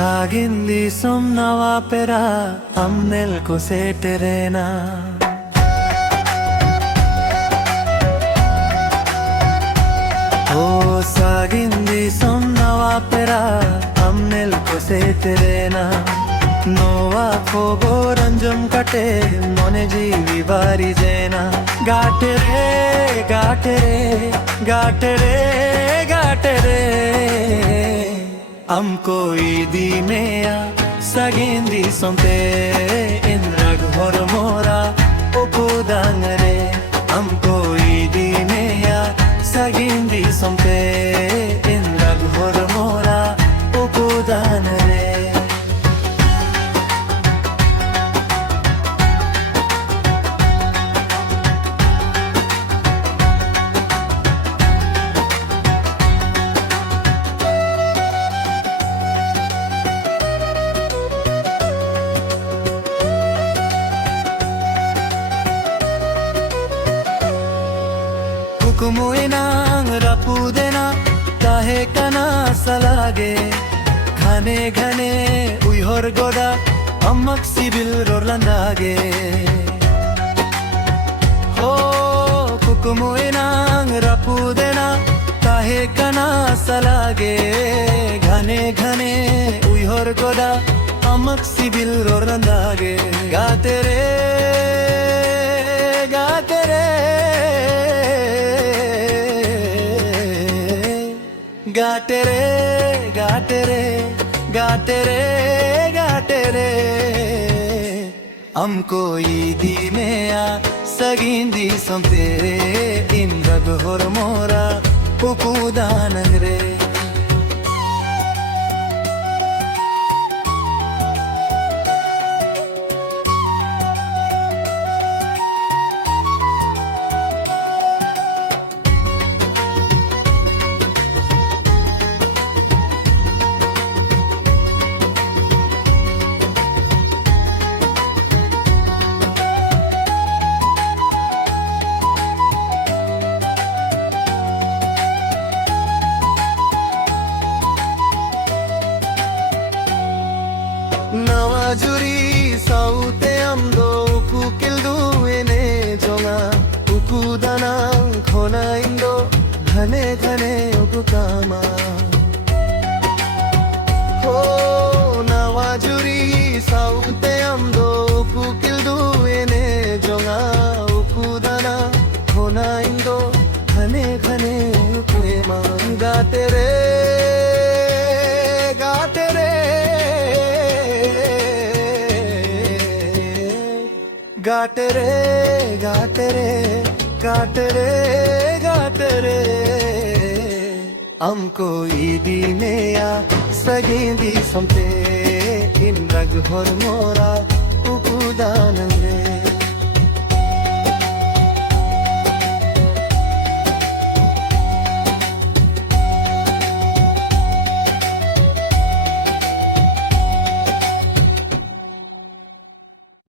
Sagindi somnava pera amnel ko seterena Oh sagindi somnava pera amnel ko seterena Nova kogo ranjam kate mone jeevi vari jena Gaate re gaate re gaate re gaate re हमको ईदी में आ सगिंदी सोंते इन रग भर मोरा उकुदांग रे हमको ईदी में आ सगिंदी सोंते इन रग भर मोरा उकुदांग रे Kumuinang rapudena tahe kana salage Ghane ghane uihor goda ammak sibil rorlandage Ho kumuinang rapudena tahe kana salage Ghane ghane uihor goda ammak sibil rorlandage Gaate re gaate re गाते रे गाते रे गाते रे गाते रे हमको ईदी में आ सगिंदी सोंते इन रग होर मोरा उकुदानंग रे Nawajuri saute amdo ukukildu ene jonga ukudana khona indo ghane ghane ukukama ho nawajuri saute amdo ukukildu ene jonga ukudana khona indo ghane ghane ukema gaate re gaate re गाते रे गाते रे गाते रे गाते रे हमको ईदी में आ सगिंदी सोंते इन रग होर मोरा उकुदानंग रे